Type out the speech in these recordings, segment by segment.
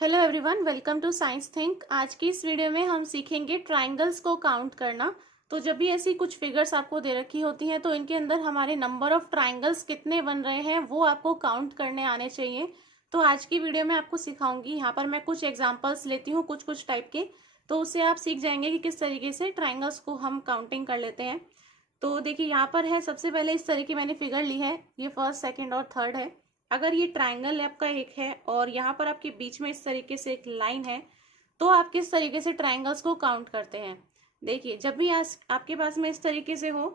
Hello everyone, welcome to science think. आज की इस वीडियो में हम सीखेंगे ट्राइंगल्स को काउंट करना। तो जब भी ऐसी कुछ फिगर्स आपको दे रखी होती हैं तो इनके अंदर हमारे नंबर ऑफ ट्राइंगल्स कितने बन रहे हैं वो आपको काउंट करने आने चाहिए। तो आज की वीडियो में आपको सिखाऊंगी। यहाँ पर मैं कुछ एग्जांपल्स लेती हूँ कुछ कुछ टाइप के, तो उससे आप सीख जाएंगे कि किस तरीके से ट्राइंगल्स को हम काउंटिंग कर लेते हैं। तो देखिए यहाँ पर है, सबसे पहले इस तरीके मैंने फिगर ली है, ये फर्स्ट सेकंड और थर्ड है। अगर ये ट्राइंगल आपका एक है और यहाँ पर आपके बीच में इस तरीके से एक लाइन है, तो आप किस तरीके से ट्राइंगल्स को काउंट करते हैं। देखिए जब भी आपके पास में इस तरीके से हो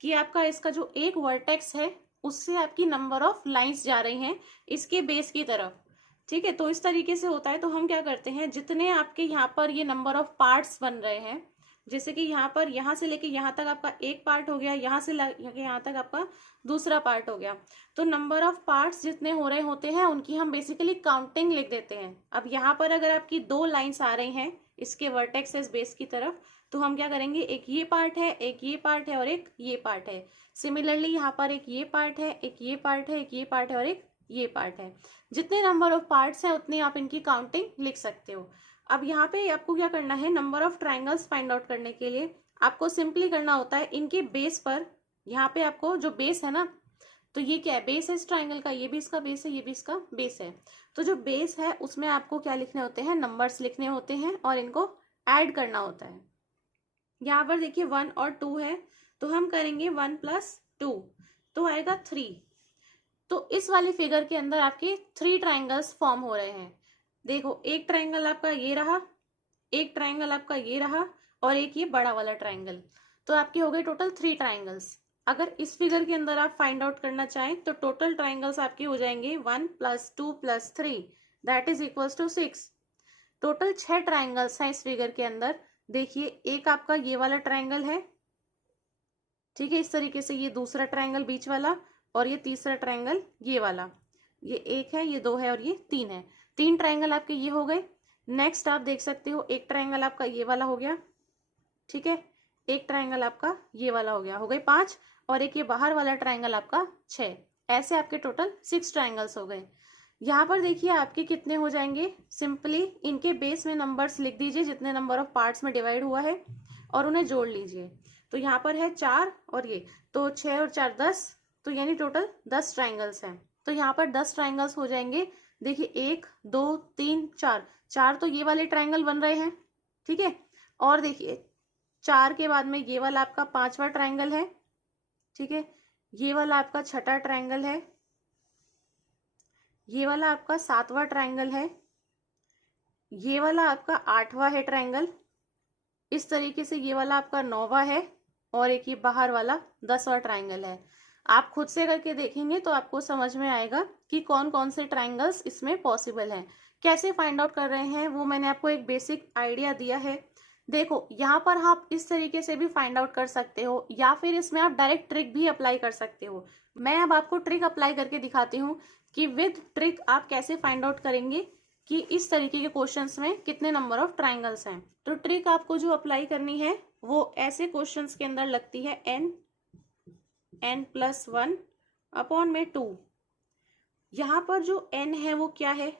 कि आपका इसका जो एक वर्टेक्स है उससे आपकी नंबर ऑफ लाइंस जा रही हैं इसके बेस की तरफ, ठीक है। तो इस तरीके से होता है, तो हम क्या करते हैं, जितने आपके यहाँ पर ये नंबर ऑफ पार्ट्स बन रहे हैं, जैसे कि यहाँ पर यहाँ से लेके यहाँ तक आपका एक पार्ट हो गया, यहाँ से लेके यहाँ तक आपका दूसरा पार्ट हो गया, तो नंबर ऑफ पार्ट्स जितने हो रहे होते हैं उनकी हम बेसिकली काउंटिंग लिख देते हैं। अब यहाँ पर अगर आपकी दो लाइंस आ रही हैं इसके वर्टेक्सेस बेस की तरफ, तो हम क्या करेंगे, एक ये पार्ट है, एक ये पार्ट है और एक ये पार्ट है। सिमिलरली यहाँ पर एक ये पार्ट है, एक ये पार्ट है, एक ये पार्ट है और एक ये पार्ट है। जितने नंबर ऑफ पार्ट्स हैं उतने आप इनकी काउंटिंग लिख सकते हो। अब यहाँ पे आपको क्या करना है, number of triangles find out करने के लिए आपको सिंपली करना होता है इनके बेस पर, यहाँ पे आपको जो बेस है ना, तो ये क्या है, बेस है इस ट्राइंगल का, ये भी इसका बेस है, ये भी इसका बेस है। तो जो बेस है उसमें आपको क्या लिखने होते हैं, नंबर्स लिखने होते हैं और इनको ऐड करना होता है। यहाँ पर देखिए 1 और 2 है, तो हम करेंगे 1+2, तो आएगा 3। तो इस वाली फिगर के अंदर आपके 3 ट्राइंगल्स फॉर्म हो रहे हैं। देखो एक ट्राइंगल आपका ये रहा, एक ट्राइंगल आपका ये रहा और एक ये बड़ा वाला ट्राइंगल, तो आपके हो गए टोटल 3 ट्राइंगल्स। अगर इस फिगर के अंदर आप फाइंड आउट करना चाहें तो टोटल ट्राइंगल्स आपके हो जाएंगे 1+2+3 that is equals to 6। Total 6 triangles हैं इस फिगर के अंदर। देखिए एक आपका ये वाला ट्राइंगल है, ठीक है, इस तरीके से ये दूसरा ट्राइंगल बीच वाला और ये तीसरा ट्राइंगल ये वाला, ये एक है, ये दो है और ये तीन है। 3 ट्राइंगल आपके ये हो गए। नेक्स्ट आप देख सकते हो एक ट्राइंगल आपका ये वाला हो गया, ठीक है, एक ट्राइंगल आपका ये वाला हो गया, हो गए 5, और एक ये बाहर वाला ट्राइंगल आपका 6। ऐसे आपके टोटल 6 ट्राइंगल्स हो गए। यहाँ पर देखिए आपके कितने हो जाएंगे, सिंपली इनके बेस में नंबर्स लिख दीजिए जितने नंबर ऑफ पार्ट्स में डिवाइड हुआ है और उन्हें जोड़ लीजिए। तो यहाँ पर है 4 और ये, तो 6 और 4 10, तो यानी टोटल 10 ट्राइंगल्स हैं। तो यहाँ पर 10 ट्राइंगल्स हो जाएंगे। देखिए 1 2 3 4, 4 तो ये वाले ट्राइंगल बन रहे हैं, ठीक है। और देखिए 4 के बाद में ये वाला आपका 5वां ट्राइंगल है, ठीक है, ये वाला आपका 6ठा ट्राइंगल है, ये वाला आपका 7वां ट्राइंगल है, ये वाला आपका 8वां है ट्राइंगल, इस तरीके से ये वाला आपका 9वां है और एक ये बाहर वाला 10वां ट्राइंगल है। आप खुद से करके देखेंगे तो आपको समझ में आएगा कि कौन कौन से ट्राइंगल्स इसमें पॉसिबल हैं। कैसे फाइंड आउट कर रहे हैं वो मैंने आपको एक बेसिक आइडिया दिया है। देखो यहाँ पर आप इस तरीके से भी फाइंड आउट कर सकते हो या फिर इसमें आप डायरेक्ट ट्रिक भी अप्लाई कर सकते हो। मैं अब आपको ट्रिक अप्लाई करके दिखाती हूँ कि विद ट्रिक आप कैसे फाइंड आउट करेंगे कि इस तरीके के क्वेश्चंस में कितने नंबर ऑफ ट्राइंगल्स हैं। तो ट्रिक आपको जो अप्लाई करनी है वो ऐसे क्वेश्चंस के अंदर लगती है, n+1 अपॉन में 2। यहाँ पर जो n है वो क्या है,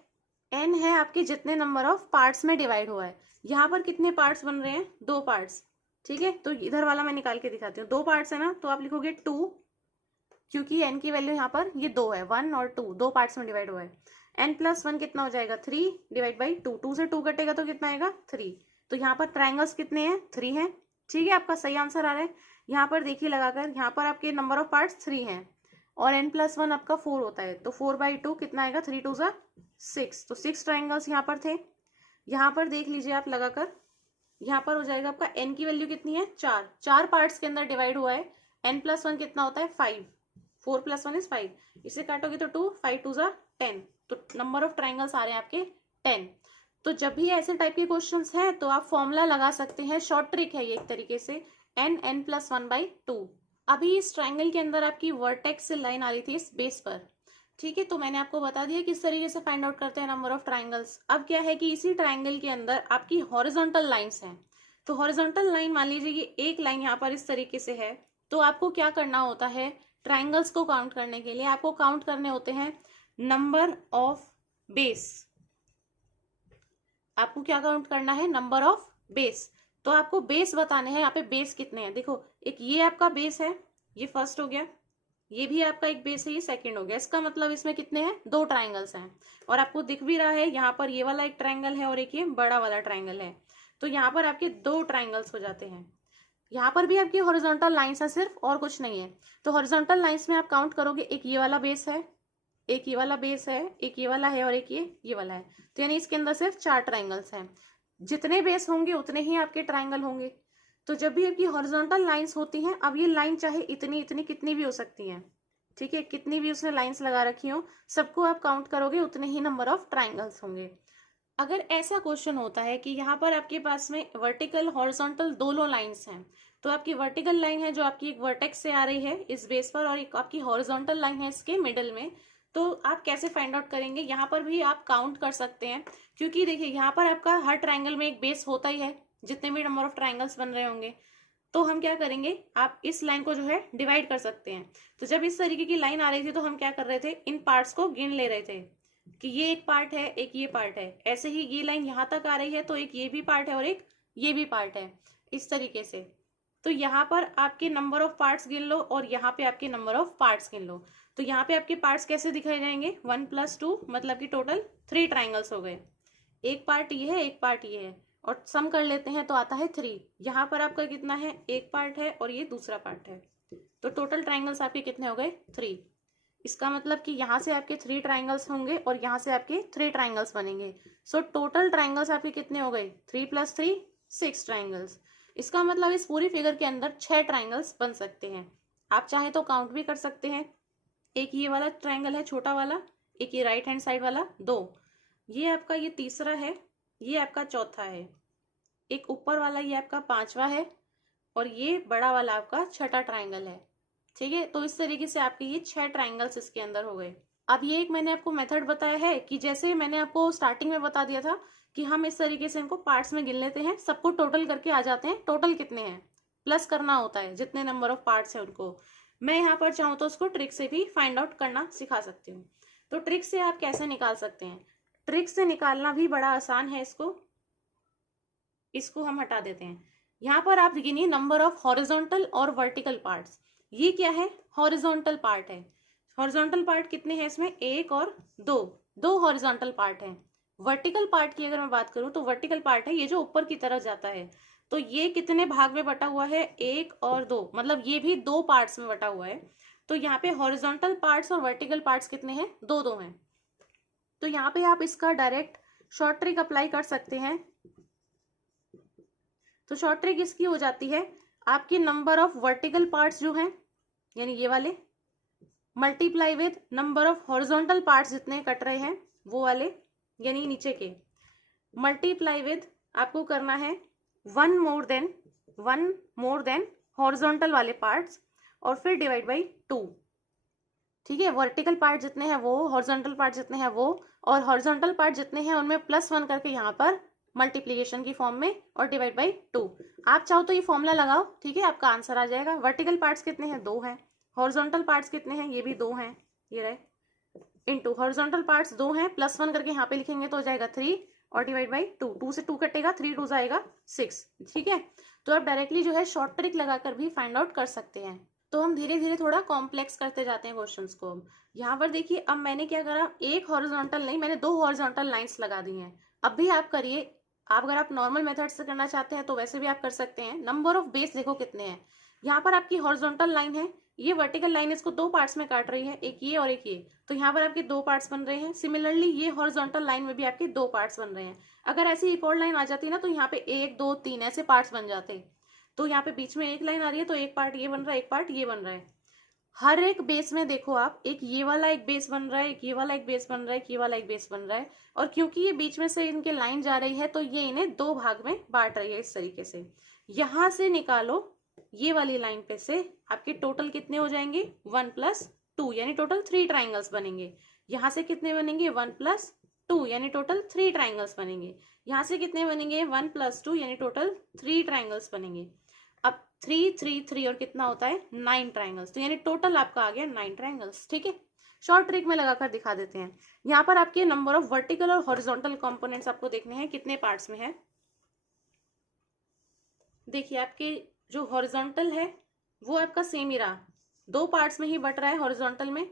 n है आपके जितने नंबर ऑफ पार्ट्स में डिवाइड हुआ है। यहाँ पर कितने पार्ट्स बन रहे हैं, 2 पार्ट्स, ठीक है। तो इधर वाला मैं निकाल के दिखाती हूँ, 2 पार्ट्स है ना, तो आप लिखोगे 2, क्योंकि n की वैल्यू यहाँ पर ये 2 है, 1 और 2 2 पार्ट्स में डिवाइड हुआ है। n+1 कितना हो जाएगा, 3 डिवाइड बाई 2, 2 से 2 कटेगा तो कितना आएगा, 3। तो यहाँ पर ट्राइंगल्स कितने हैं, 3 हैं, ठीक है, आपका सही आंसर आ रहा है। यहाँ पर देखिए लगाकर, यहाँ पर आपके नंबर ऑफ पार्ट्स 3 हैं और n+1 आपका 4 होता है, तो 4/2 कितना आएगा, 3 2 ज़ा 6, तो 6 ट्राइंगल्स यहाँ पर थे। यहाँ पर देख लीजिए आप लगाकर, यहाँ पर हो जाएगा आपका n की वैल्यू कितनी है, 4, 4 पार्ट्स के अंदर डिवाइड हुआ है। n+1 कितना होता है, 5, 4+1 इज 5, इसे काटोगे तो 2, 5 2 ज़ा 10, तो नंबर ऑफ ट्राइंगल्स आ रहे हैं आपके 10। तो जब भी ऐसे टाइप के क्वेश्चंस हैं तो आप फॉर्मूला लगा सकते हैं, शॉर्ट ट्रिक है ये एक तरीके से, n+1/2। अभी इस ट्राइंगल के अंदर आपकी वर्टेक्स से लाइन आ रही थी इस बेस पर, ठीक है, तो मैंने आपको बता दिया किस तरीके से फाइंड आउट करते हैं नंबर ऑफ ट्राइंगल्स। अब क्या है कि इसी ट्राइंगल के अंदर आपकी हॉरिजॉन्टल लाइंस हैं, तो हॉरिजॉन्टल लाइन मान लीजिए ये एक लाइन यहाँ पर इस तरीके से है, तो आपको क्या करना होता है, ट्राइंगल्स को काउंट करने के लिए आपको काउंट करने होते हैं नंबर ऑफ बेस, आपको क्या काउंट करना है, नंबर ऑफ बेस। तो आपको बेस बताने हैं, यहाँ पे बेस कितने हैं। देखो एक ये आपका बेस है, ये फर्स्ट हो गया, ये भी आपका एक बेस है, ये सेकंड हो गया। इसका मतलब इसमें कितने हैं, दो ट्राइंगल्स हैं। और आपको दिख भी रहा है यहाँ पर ये वाला एक ट्राइंगल है और एक ये बड़ा वाला ट्राइंगल है। तो यहाँ पर आपके दो ट्राइंगल्स हो जाते हैं। यहाँ पर भी आपकी हॉरिजॉन्टल लाइंस है सिर्फ, और कुछ नहीं है। तो हॉरिजॉन्टल लाइंस में आप काउंट करोगे, एक ये वाला बेस है, एक ये वाला बेस है, एक ये वाला है और एक ये वाला है। तो यानी इसके अंदर सिर्फ 4 ट्राइंगल्स हैं। जितने बेस होंगे उतने ही आपके ट्राइंगल होंगे। तो जब भी आपकी हॉरिजॉन्टल लाइंस होती हैं, अब ये लाइन चाहे इतनी इतनी कितनी भी हो सकती हैं, ठीक है, कितनी भी उसने लाइंस लगा रखी हो, सबको आप काउंट करोगे उतने ही नंबर ऑफ ट्राइंगल्स होंगे। अगर ऐसा क्वेश्चन होता है कि यहाँ पर आपके पास में वर्टिकल हॉरिजॉन्टल दोनों लाइंस हैं, तो आपकी वर्टिकल लाइन है जो आपकी एक वर्टेक्स से आ रही है इस बेस पर, और एक आपकी हॉरिजॉन्टल लाइन है इसके मिडल में, तो आप कैसे फाइंड आउट करेंगे। यहाँ पर भी आप काउंट कर सकते हैं, क्योंकि देखिए यहाँ पर आपका हर ट्राइंगल में एक बेस होता ही है, जितने भी नंबर ऑफ ट्राइंगल्स बन रहे होंगे। तो हम क्या करेंगे, आप इस लाइन को जो है डिवाइड कर सकते हैं। तो जब इस तरीके की लाइन आ रही थी तो हम क्या कर रहे थे, इन पार्ट्स को गिन ले रहे थे कि ये एक पार्ट है, एक ये पार्ट है। ऐसे ही ये लाइन यहाँ तक आ रही है तो एक ये भी पार्ट है और एक ये भी पार्ट है, इस तरीके से। तो यहाँ पर आपके नंबर ऑफ पार्ट्स गिन लो और यहाँ पे आपके नंबर ऑफ पार्ट्स गिन लो। तो यहाँ पे आपके पार्ट्स कैसे दिखाए जाएंगे, 1 + 2, मतलब कि टोटल 3 ट्राइंगल्स हो गए। एक पार्ट ये है, एक पार्ट ये है, और सम कर लेते हैं तो आता है 3। यहाँ पर आपका कितना है, एक पार्ट है और ये दूसरा पार्ट है। तो टोटल ट्राइंगल्स आपके कितने हो गए, 3। इसका मतलब कि यहाँ से आपके 3 ट्राइंगल्स होंगे और यहाँ से आपके 3 ट्राइंगल्स बनेंगे। सो टोटल ट्राइंगल्स आपके कितने हो गए, 3 + 3 6 ट्राइंगल्स। इसका मतलब इस पूरी फिगर के अंदर 6 ट्राइंगल्स बन सकते हैं। आप चाहे तो काउंट भी कर सकते हैं। एक ये वाला ट्राइंगल है छोटा वाला, एक ये राइट हैंड साइड वाला 2, ये आपका ये तीसरा है, ये आपका चौथा है, एक ऊपर वाला ये आपका 5वां है, और ये बड़ा वाला आपका छठा ट्राइंगल है। ठीक है, तो इस तरीके से आपके ये 6 ट्राइंगल्स इसके अंदर हो गए। अब ये एक मैंने आपको मेथड बताया है कि जैसे मैंने आपको स्टार्टिंग में बता दिया था कि हम इस तरीके से इनको पार्ट्स में गिन लेते हैं, सबको टोटल करके आ जाते हैं, टोटल कितने हैं प्लस करना होता है, जितने नंबर ऑफ पार्ट्स हैं उनको। मैं यहाँ पर चाहूँ तो उसको ट्रिक से भी फाइंड आउट करना सिखा सकती हूँ। तो ट्रिक से आप कैसे निकाल सकते हैं, ट्रिक से निकालना भी बड़ा आसान है। इसको हम हटा देते हैं। यहाँ पर आप गिनिए नंबर ऑफ हॉरिजॉन्टल और वर्टिकल पार्ट्स। ये क्या है, हॉरिजॉन्टल पार्ट है। हॉरिजॉन्टल पार्ट कितने हैं इसमें, 1 और 2 हॉरिजॉन्टल पार्ट हैं। वर्टिकल पार्ट की अगर मैं बात करूं तो वर्टिकल पार्ट है ये जो ऊपर की तरफ जाता है। तो ये कितने भाग में बटा हुआ है, 1 और 2, मतलब ये भी 2 पार्ट्स में बटा हुआ है। तो यहाँ पे हॉरिजॉन्टल पार्ट्स और वर्टिकल पार्ट्स कितने हैं, 2 हैं। तो यहाँ पे आप इसका डायरेक्ट शॉर्ट ट्रिक अप्लाई कर सकते हैं। तो शॉर्ट ट्रिक इसकी हो जाती है, आपके नंबर ऑफ वर्टिकल पार्ट्स जो हैं यानी ये वाले, multiply with number of horizontal parts जितने कट रहे हैं वो वाले, यानी नीचे के, मल्टीप्लाई विद आपको करना है 1 मोर देन हॉरिजॉन्टल वाले पार्ट्स, और फिर डिवाइड बाई 2। ठीक है, वर्टिकल पार्ट जितने हैं वो, हॉरिजॉन्टल पार्ट जितने हैं वो, और हॉरिजॉन्टल पार्ट जितने हैं उनमें +1 करके यहाँ पर मल्टीप्लीकेशन की फॉर्म में, और डिवाइड बाई 2। आप चाहो तो ये फॉर्मूला लगाओ, ठीक है, आपका आंसर आ जाएगा। वर्टिकल पार्ट्स कितने हैं, 2 हैं। हॉरिजॉन्टल पार्ट्स कितने हैं, ये भी 2 हैं, ये रहे, इनटू हॉरिजॉन्टल पार्ट्स 2 हैं, +1 करके यहाँ पे लिखेंगे तो हो जाएगा 3, और डिवाइड बाई 2। 2 से 2 कटेगा, 3 2 जाएगा 6। ठीक है, तो आप डायरेक्टली जो है शॉर्ट ट्रिक लगाकर भी फाइंड आउट कर सकते हैं। तो हम धीरे धीरे थोड़ा कॉम्प्लेक्स करते जाते हैं क्वेश्चंस को। यहाँ पर देखिए, अब मैंने क्या करा, एक हॉरिजॉन्टल नहीं, मैंने 2 हॉरिजॉन्टल लाइंस लगा दी हैं। अब भी आप करिए, आप अगर आप नॉर्मल मेथड से करना चाहते हैं तो वैसे भी आप कर सकते हैं। नंबर ऑफ बेस देखो कितने हैं। यहाँ पर आपकी हॉरिजॉन्टल लाइन है, ये वर्टिकल लाइन इसको 2 पार्ट्स में काट रही है, एक ये और एक ये। तो यहाँ पर आपके 2 पार्ट्स बन रहे हैं। सिमिलरली ये हॉरिजॉन्टल लाइन में भी आपके 2 पार्ट्स बन रहे हैं। अगर ऐसी एक और लाइन आ जाती ना तो यहाँ पे 1 2 3 ऐसे पार्ट्स बन जाते। तो यहाँ पे बीच में एक लाइन आ रही है तो एक पार्ट ये बन रहा है, एक पार्ट ये बन रहा है। हर एक बेस में देखो आप, एक ये वाला एक बेस बन रहा है, एक ये वाला एक बेस बन रहा है, एक ये वाला एक बेस बन रहा है। और क्योंकि ये बीच में से इनके लाइन जा रही है तो ये इन्हें 2 भाग में बांट रही है इस तरीके से। यहां से निकालो, ये वाली लाइन पे से आपके टोटल कितने हो जाएंगे, 1 + 2, यानी टोटल 3 ट्राइंगल्स बनेंगे। यहाँ से कितने बनेंगे, 1 + 2, यानी टोटल 3 ट्राइंगल्स बनेंगे। यहाँ से कितने बनेंगे, 1 + 2, यानी टोटल 3 ट्राइंगल्स बनेंगे। अब 3 3 3 और कितना होता है, 9 ट्राइंगल्स। तो यानी टोटल आपका आ गया 9 ट्राइंगल्स। ठीक है, शॉर्ट ट्रिक में लगाकर दिखा देते हैं। यहाँ पर आपके नंबर ऑफ वर्टिकल और हॉरिजॉन्टल कंपोनेंट्स आपको देखने हैं कितने पार्ट्स में है। देखिए आपके जो हॉरिजॉन्टल है वो आपका सेम ही रहा, 2 पार्ट्स में ही बट रहा है हॉरिजॉन्टल में,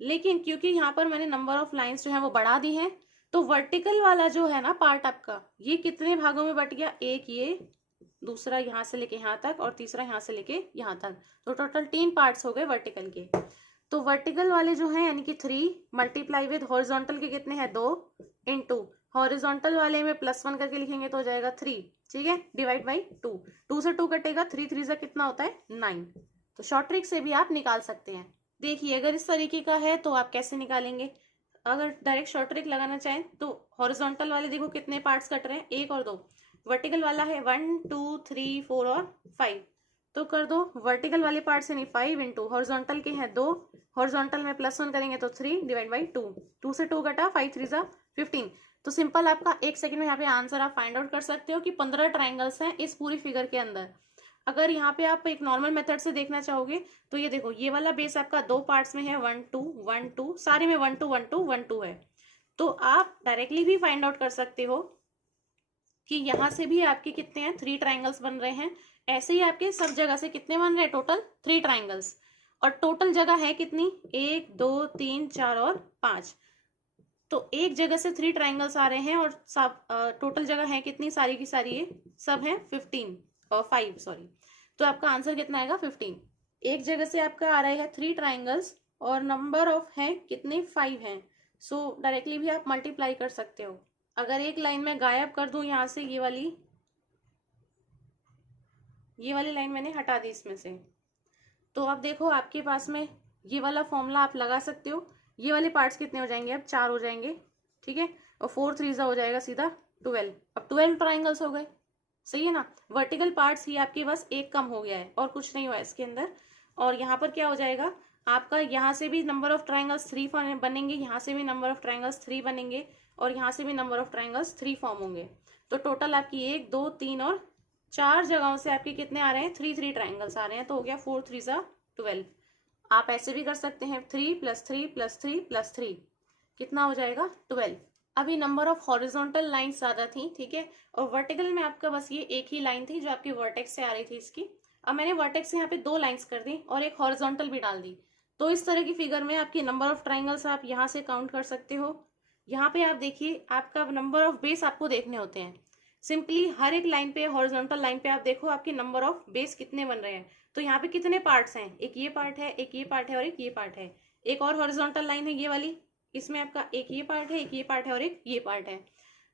लेकिन क्योंकि यहाँ पर मैंने नंबर ऑफ लाइंस जो है वो बढ़ा दी है, तो वर्टिकल वाला जो है ना पार्ट आपका, ये कितने भागों में बट गया, एक ये, दूसरा यहाँ से लेके यहाँ तक, और तीसरा यहाँ से लेके यहाँ तक, तो टोटल 3 पार्ट्स हो गए वर्टिकल के। तो वर्टिकल वाले जो है यानी कि 3 मल्टीप्लाई विद हॉरिजॉन्टल के कितने हैं 2 इंटू हॉरिजॉन्टल वाले में +1 करके लिखेंगे तो हो जाएगा 3, ठीक है, डिवाइड बाई 2, 2 से 2 कटेगा, 3 3 से कितना होता है 9। तो शॉर्ट ट्रिक से भी आप निकाल सकते हैं। देखिए अगर इस तरीके का है तो आप कैसे निकालेंगे, अगर डायरेक्ट शॉर्ट ट्रिक लगाना चाहें तो हॉरिजॉन्टल वाले देखो कितने पार्ट्स कट रहे हैं, 1 और 2, वर्टिकल वाला है 1 2 3 4 और 5, तो कर दो वर्टिकल वाले पार्ट से नहीं 5 इंटू हॉरिजॉन्टल के हैं 2, हॉरिजॉन्टल में +1 करेंगे तो 3 डिवाइड बाई 2, 2 से 2 कटा, 5 3 जा 15। तो सिंपल आपका 1 सेकंड में यहाँ पे आंसर आप फाइंड आउट कर सकते हो कि 15 ट्राइंगल्स हैं इस पूरी फिगर के अंदर। अगर यहाँ पे आप एक नॉर्मल मेथड से देखना चाहोगे तो ये देखो ये वाला बेस आपका 2 पार्ट्स में है, 1 2 1 2, सारे में 1 2 1 2 1 2 है, तो आप डायरेक्टली भी फाइंड आउट कर सकते हो कि यहाँ से भी आपके कितने हैं 3 ट्राइंगल्स बन रहे हैं। ऐसे ही आपके सब जगह से कितने बन रहे हैं, टोटल 3 ट्राइंगल्स, और टोटल जगह है कितनी, 1 2 3 4 और 5, तो एक जगह से 3 ट्राइंगल्स आ रहे हैं, और सब टोटल जगह है कितनी, सारी की सारी ये सब है 15 और 5 सॉरी, तो आपका आंसर कितना आएगा 15। एक जगह से आपका आ रहा है 3 ट्राइंगल्स और नंबर ऑफ है कितने 5 हैं, सो डायरेक्टली भी आप मल्टीप्लाई कर सकते हो। अगर एक लाइन में गायब कर दूं यहाँ से, ये वाली लाइन मैंने हटा दी इसमें से, तो अब देखो आपके पास में ये वाला फॉर्मूला आप लगा सकते हो। ये वाले पार्ट्स कितने हो जाएंगे, अब 4 हो जाएंगे, ठीक है, और 4 3 हो जाएगा सीधा 12, अब 12 ट्राइंगल्स हो गए, सही है ना। वर्टिकल पार्ट्स ही आपके पास एक कम हो गया है और कुछ नहीं हुआ है इसके अंदर। और यहाँ पर क्या हो जाएगा आपका, यहाँ से भी नंबर ऑफ ट्राइंगल्स 3 बनेंगे, यहाँ से भी नंबर ऑफ ट्राइंगल्स 3 बनेंगे, और यहाँ से भी नंबर ऑफ ट्राइंगल्स 3 फॉर्म होंगे। तो टोटल आपकी 1 2 3 और 4 जगहों से आपके कितने आ रहे हैं, 3 3 ट्राइंगल्स आ रहे हैं, तो हो गया 4 3 12। आप ऐसे भी कर सकते हैं 3 + 3 + 3 + 3, कितना हो जाएगा 12। अभी नंबर ऑफ हॉरिजॉन्टल लाइंस ज्यादा थी, ठीक है, और वर्टिकल में आपका बस ये एक ही लाइन थी जो आपकी वर्टेक्स से आ रही थी इसकी। अब मैंने वर्टेक्स से यहाँ पे 2 लाइंस कर दी और एक हॉरिजॉन्टल भी डाल दी, तो इस तरह की फिगर में आपकी नंबर ऑफ ट्राइंगल्स आप यहाँ से काउंट कर सकते हो। यहाँ पे आप देखिए आपका नंबर ऑफ बेस आपको देखने होते हैं, सिंपली हर एक लाइन पे हॉरिजॉन्टल लाइन पे आप देखो आपके नंबर ऑफ बेस कितने बन रहे हैं। तो यहाँ पे कितने पार्ट्स हैं, एक ये पार्ट है, एक ये पार्ट है और एक ये पार्ट है, एक और हॉरिजॉन्टल लाइन है ये वाली, इसमें आपका एक ये पार्ट है, एक ये पार्ट है और एक ये पार्ट है।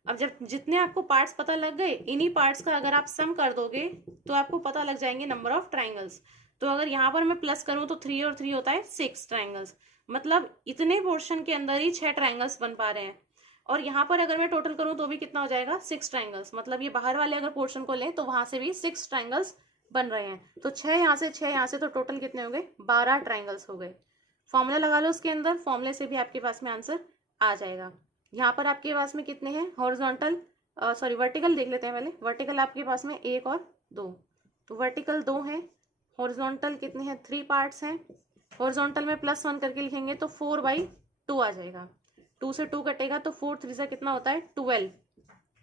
अब जब जितने आपको पार्ट्स पता लग गए, इन्हीं पार्ट्स का अगर आप सम कर दोगे तो आपको पता लग जाएंगे नंबर ऑफ ट्राइंगल्स। तो अगर यहाँ पर मैं प्लस करूँ तो 3 और 3 होता है 6 ट्राइंगल्स, मतलब इतने पोर्शन के अंदर ही 6 ट्राइंगल्स बन पा रहे हैं। और यहाँ पर अगर मैं टोटल करूँ तो भी कितना हो जाएगा 6 ट्राइंगल्स, मतलब ये बाहर वाले अगर पोर्शन को लें तो वहां से भी 6 ट्राइंगल्स बन रहे हैं। तो 6 यहाँ से 6 यहाँ से, तो टोटल कितने हो गए 12 ट्राइंगल्स हो गए। फॉर्मूला लगा लो उसके अंदर, फॉर्मूले से भी आपके पास में आंसर आ जाएगा। यहाँ पर आपके पास में कितने हैं हॉरिजॉन्टल, सॉरी वर्टिकल देख लेते हैं पहले। वर्टिकल आपके पास में 1 और 2, तो वर्टिकल 2 है, हॉरिजॉन्टल कितने हैं 3 पार्ट्स हैं, हॉरिजॉन्टल में +1 करके लिखेंगे तो 4/2 आ जाएगा, 2 से 2 कटेगा तो 4 3 कितना होता है 12,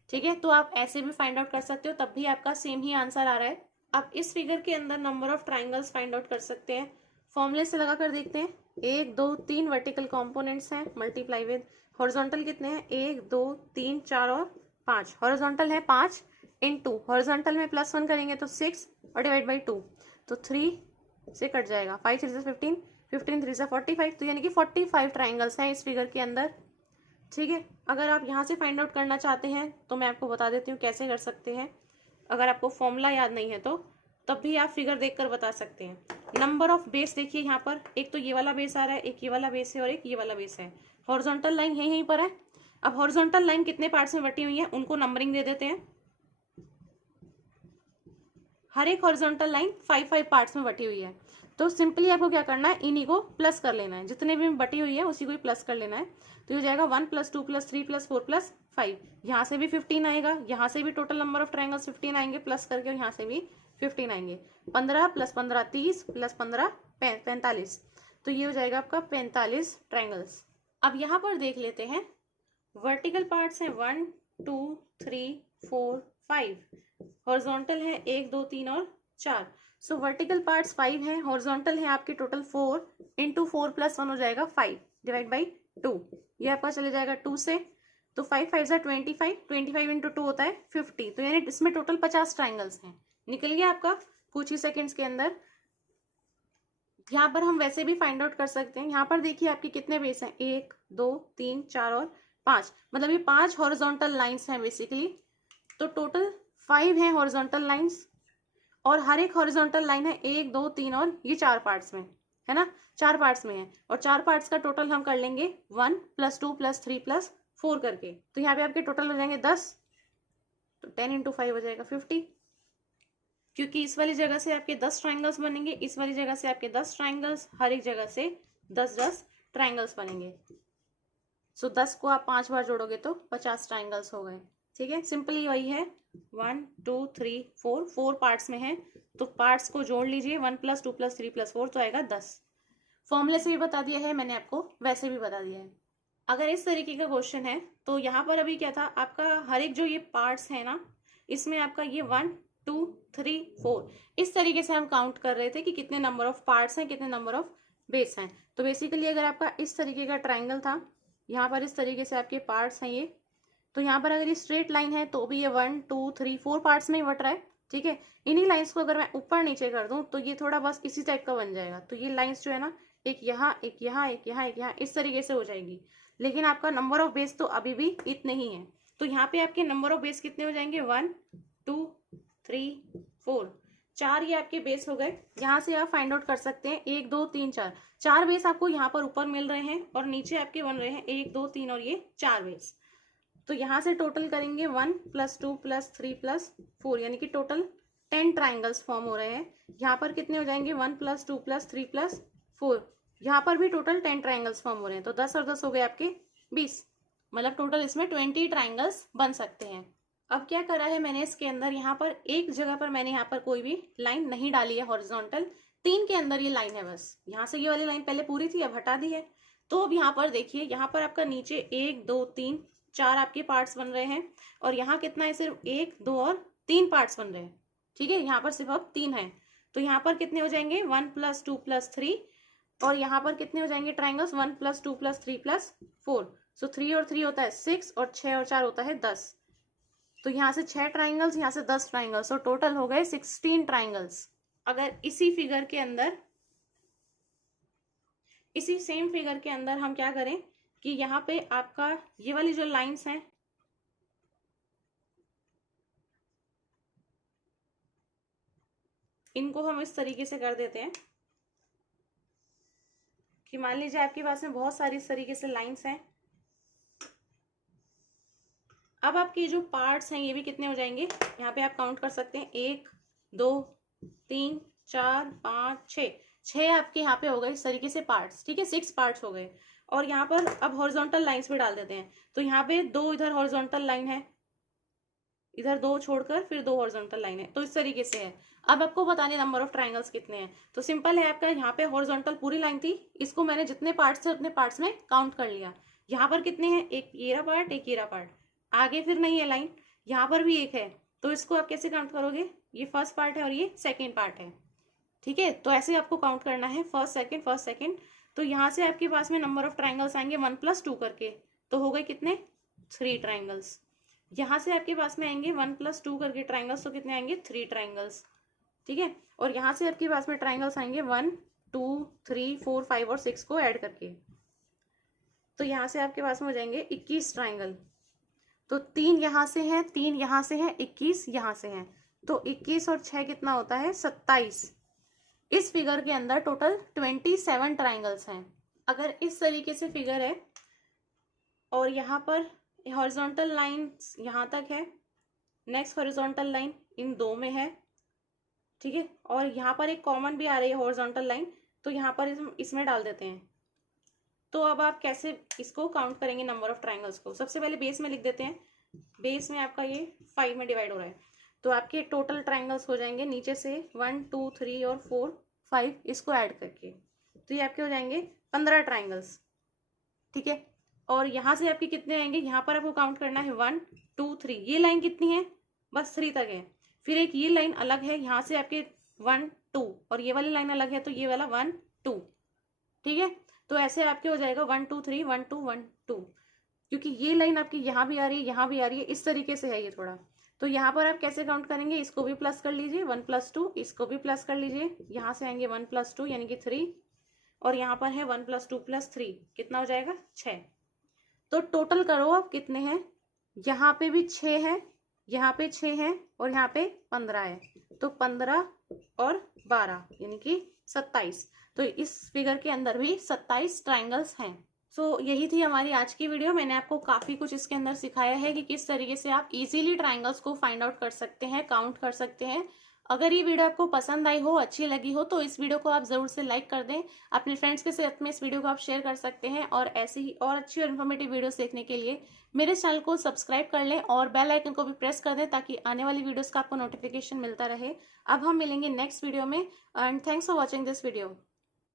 ठीक है। तो आप ऐसे भी फाइंड आउट कर सकते हो, तब भी आपका सेम ही आंसर आ रहा है। आप इस फिगर के अंदर number of triangles find out कर सकते हैं, फॉर्मूले से लगा कर देखते हैं। 1 2 3 वर्टिकल कंपोनेंट्स हैं, मल्टीप्लाई विद हॉरिजॉन्टल कितने हैं 1 2 3 4 और 5, हॉरिजॉन्टल है 5 इंटू हॉरिजॉन्टल में +1 करेंगे तो 6 और डिवाइड बाई 2, तो 3 से कट जाएगा, 5 3 15, 15 3 45, तो यानी कि 45 ट्राइंगल्स हैं इस फिगर के अंदर, ठीक है। अगर आप यहाँ से फाइंड आउट करना चाहते हैं तो मैं आपको बता देती हूँ कैसे कर सकते हैं। अगर आपको फॉर्मूला याद नहीं है तो तब भी आप फिगर देखकर बता सकते हैं। नंबर ऑफ बेस देखिए यहाँ पर, एक तो ये वाला बेस आ रहा है, एक ये वाला बेस है और एक ये वाला बेस है। हॉरिजॉन्टल लाइन यहीं पर है। अब हॉरिजॉन्टल लाइन कितने पार्ट्स में बटी हुई है उनको नंबरिंग दे देते हैं। हर एक हॉरिजॉन्टल लाइन 5 पार्ट्स में बटी हुई है, तो सिंपली आपको क्या करना है, इन्हीं को प्लस कर लेना है, जितने भी बटी हुई है उसी को ही प्लस कर लेना है। तो ये हो जाएगा 1 + 2 + 3 + 4 + 5, यहाँ से भी 15 आएगा, यहाँ से भी टोटल नंबर ऑफ ट्राइंगल्स 15 आएंगे प्लस करके, और यहाँ से भी 15 आएंगे। 15 + 15 30 + 15 45, तो ये हो जाएगा आपका 45 ट्राइंगल्स। अब यहाँ पर देख लेते हैं, वर्टिकल पार्ट्स हैं 1 2 3 4 5, हॉरिजॉन्टल है 1 2 3 और 4। सो वर्टिकल पार्ट्स 5 हैं, हॉरिजॉन्टल है आपके टोटल 4, इंटू 4 + 1 हो जाएगा 5 डिवाइड बाई 2। ये आपका चले जाएगा 2 से, तो 5 5 ज़ा 25, 25 इंटू 2 होता है 50। तो यानी इसमें टोटल 50 ट्राइंगल्स हैं। निकल गया आपका कुछ ही सेकेंड्स के अंदर। यहाँ पर हम वैसे भी फाइंड आउट कर सकते हैं। यहाँ पर देखिए आपके कितने बेस हैं, 1 2 3 4 और 5, मतलब ये 5 हॉरिजॉन्टल लाइंस हैं बेसिकली। तो टोटल 5 हैं हॉरिजॉन्टल लाइंस, और हर एक हॉरिजॉन्टल लाइन है 1 2 3 और ये 4 पार्ट्स में है ना, 4 पार्ट्स में है। और 4 पार्ट्स का टोटल हम कर लेंगे 1 + 2 + 3 + 4 करके। तो यहाँ पे आपके टोटल हो जाएंगे 10, तो 10 इंटू 5 हो जाएगा 50, क्योंकि इस वाली जगह से आपके 10 ट्राइंगल्स बनेंगे, इस वाली जगह से आपके 10 ट्राइंगल्स, हर एक जगह से 10 ट्राइंगल्स बनेंगे। सो 10 को आप 5 बार जोड़ोगे तो 50 ट्राइंगल्स हो गए। ठीक है, सिंपली वही है, 1 2 3 4, 4 पार्ट्स में है, तो पार्ट्स को जोड़ लीजिए, 1 + 2 + 3 + 4 तो आएगा 10। फॉर्मूले से भी बता दिया है मैंने आपको, वैसे भी बता दिया है। अगर इस तरीके का क्वेश्चन है तो यहाँ पर अभी क्या था आपका, हर एक जो ये पार्ट्स है ना, इसमें आपका ये 1 2 3 4 इस तरीके से हम काउंट कर रहे थे कि कितने नंबर ऑफ पार्ट्स हैं, कितने नंबर ऑफ बेस हैं। तो बेसिकली अगर आपका इस तरीके का ट्राइंगल था, यहाँ पर इस तरीके से आपके पार्ट्स हैं ये, तो यहाँ पर अगर ये स्ट्रेट लाइन है तो भी ये 1 2 3 4 पार्ट्स में ही बट रहा है। ठीक है, इन्हीं लाइंस को अगर मैं ऊपर नीचे कर दूं तो ये थोड़ा बस इसी टाइप का बन जाएगा। तो ये लाइंस जो है ना, एक यहाँ एक यहाँ एक यहाँ एक यहाँ, इस तरीके से हो जाएगी। लेकिन आपका नंबर ऑफ बेस तो अभी भी इतने ही है। तो यहाँ पे आपके नंबर ऑफ बेस कितने हो जाएंगे, 1 2 3 4, 4 ये आपके बेस हो गए। यहाँ से आप फाइंड आउट कर सकते हैं 1 2 3 4, 4 बेस आपको यहाँ पर ऊपर मिल रहे हैं, और नीचे आपके बन रहे हैं 1 2 3 और ये 4 बेस। तो यहाँ से टोटल करेंगे 1 + 2 + 3 + 4, यानी कि टोटल 10 ट्राइंगल्स फॉर्म हो रहे हैं। यहाँ पर कितने हो जाएंगे, 1 + 2 + 3 + 4, यहाँ पर भी टोटल 10 ट्राइंगल्स फॉर्म हो रहे हैं। तो 10 और 10 हो गए आपके 20, मतलब टोटल इसमें 20 ट्राइंगल्स बन सकते हैं। अब क्या करा है मैंने इसके अंदर, यहाँ पर एक जगह पर मैंने यहाँ पर कोई भी लाइन नहीं डाली है हॉरिजॉन्टल, 3 के अंदर ये लाइन है बस। यहाँ से ये वाली लाइन पहले पूरी थी, अब हटा दी है। तो अब यहाँ पर देखिए, यहाँ पर आपका नीचे 1 2 3 4 आपके पार्ट्स बन रहे हैं, और यहाँ कितना है, सिर्फ 1 2 और 3 पार्ट्स बन रहे हैं। ठीक है, यहाँ पर सिर्फ अब 3 है। तो यहाँ पर कितने हो जाएंगे, 1 + 2 + 3, और यहाँ पर कितने हो जाएंगे ट्राइंगल्स, 1 + 2 + 3 + 4। सो 3 और 3 होता है 6, और 6 और 4 होता है 10। तो यहाँ से 6 ट्राइंगल्स, यहाँ से 10 ट्राइंगल्स, तो टोटल हो गए 16 ट्राइंगल्स। अगर इसी फिगर के अंदर, इसी सेम फिगर के अंदर हम क्या करें कि यहाँ पे आपका ये वाली जो लाइंस हैं, इनको हम इस तरीके से कर देते हैं कि मान लीजिए आपके पास में बहुत सारी इस तरीके से लाइंस हैं। अब आपके जो पार्ट्स हैं ये भी कितने हो जाएंगे, यहाँ पे आप काउंट कर सकते हैं, 1 2 3 4 5 6, 6 आपके यहाँ पे हो गए इस तरीके से पार्ट्स। ठीक है, 6 पार्ट्स हो गए। और यहाँ पर अब हॉरिजॉन्टल लाइंस भी डाल देते हैं। तो यहाँ पे 2 इधर हॉरिजॉन्टल लाइन है, इधर 2 छोड़कर फिर 2 हॉरिजॉन्टल लाइन है, तो इस तरीके से है। अब आपको बताने नंबर ऑफ ट्राइंगल्स कितने हैं, तो सिंपल है, आपका यहाँ पे हॉरिजॉन्टल पूरी लाइन थी, इसको मैंने जितने पार्ट्स थे उतने पार्ट्स में काउंट कर लिया। यहाँ पर कितने हैं, एक येरा पार्ट, एक येरा पार्ट, आगे फिर नहीं है लाइन, यहाँ पर भी एक है। तो इसको आप कैसे काउंट करोगे, ये फर्स्ट पार्ट है और ये सेकेंड पार्ट है। ठीक है, तो ऐसे आपको काउंट करना है, फर्स्ट सेकेंड फर्स्ट सेकेंड। तो यहाँ से आपके पास में नंबर ऑफ ट्राइंगल्स आएंगे 1 + 2 करके, तो हो गए कितने, 3 ट्राइंगल्स। यहाँ से आपके पास में आएंगे 1 + 2 करके ट्राइंगल्स, तो कितने आएंगे, 3 ट्राइंगल्स। ठीक है, और यहाँ से आपके पास में ट्राइंगल्स आएंगे 1 2 3 4 5 और 6 को ऐड करके, तो यहाँ से आपके पास में हो जाएंगे 21 ट्राइंगल। तो 3 यहाँ से हैं, 3 यहाँ से हैं, 21 यहाँ से हैं, तो 21 और 6 कितना होता है, 27। इस फिगर के अंदर टोटल 27 ट्राइंगल्स हैं। अगर इस तरीके से फिगर है और यहाँ पर हॉरिजॉन्टल लाइन यहाँ तक है, नेक्स्ट हॉरिजॉन्टल लाइन इन 2 में है। ठीक है, और यहाँ पर एक कॉमन भी आ रही है हॉरिजॉन्टल लाइन, तो यहाँ पर इसमें डाल देते हैं। तो अब आप कैसे इसको काउंट करेंगे नंबर ऑफ ट्राइंगल्स को, सबसे पहले बेस में लिख देते हैं। बेस में आपका ये 5 में डिवाइड हो रहा है, तो आपके टोटल ट्राइंगल्स हो जाएंगे नीचे से 1 2 3 और 4 5, इसको ऐड करके। तो ये आपके हो जाएंगे 15 ट्राइंगल्स, ठीक है। और यहाँ से आपके कितने आएंगे, यहाँ पर आपको काउंट करना है 1 2 3, ये लाइन कितनी है, बस 3 तक है। फिर एक ये लाइन अलग है, यहाँ से आपके 1 2, और ये वाली लाइन अलग है, तो ये वाला 1 2, ठीक है। तो ऐसे आपके हो जाएगा 1 2 3 1 2 1 2, क्योंकि ये लाइन आपकी यहाँ भी आ रही है, यहाँ भी आ रही है, इस तरीके से है ये थोड़ा। तो यहाँ पर आप कैसे काउंट करेंगे, इसको भी प्लस कर लीजिए 1 + 2, इसको भी प्लस कर लीजिए, यहाँ से आएंगे 1 + 2 यानी कि 3, और यहाँ पर है 1 + 2 + 3, कितना हो जाएगा 6। तो टोटल करो आप कितने हैं, यहाँ पे भी 6 है, यहाँ पे 6 है, और यहाँ पे 15 है, तो 15 और 12 यानी कि 27। तो इस फिगर के अंदर भी 27 ट्राइंगल्स हैं। सो यही थी हमारी आज की वीडियो। मैंने आपको काफी कुछ इसके अंदर सिखाया है कि किस तरीके से आप इजीली ट्राइंगल्स को फाइंड आउट कर सकते हैं, काउंट कर सकते हैं। अगर ये वीडियो आपको पसंद आई हो, अच्छी लगी हो, तो इस वीडियो को आप जरूर से लाइक कर दें। अपने फ्रेंड्स के साथ में इस वीडियो को आप शेयर कर सकते हैं, और ऐसी ही और अच्छी और इन्फॉर्मेटिव वीडियोस देखने के लिए मेरे चैनल को सब्सक्राइब कर लें और बेल आइकन को भी प्रेस कर दें, ताकि आने वाली वीडियोस का आपको नोटिफिकेशन मिलता रहे। अब हम मिलेंगे नेक्स्ट वीडियो में, and thanks for watching this video.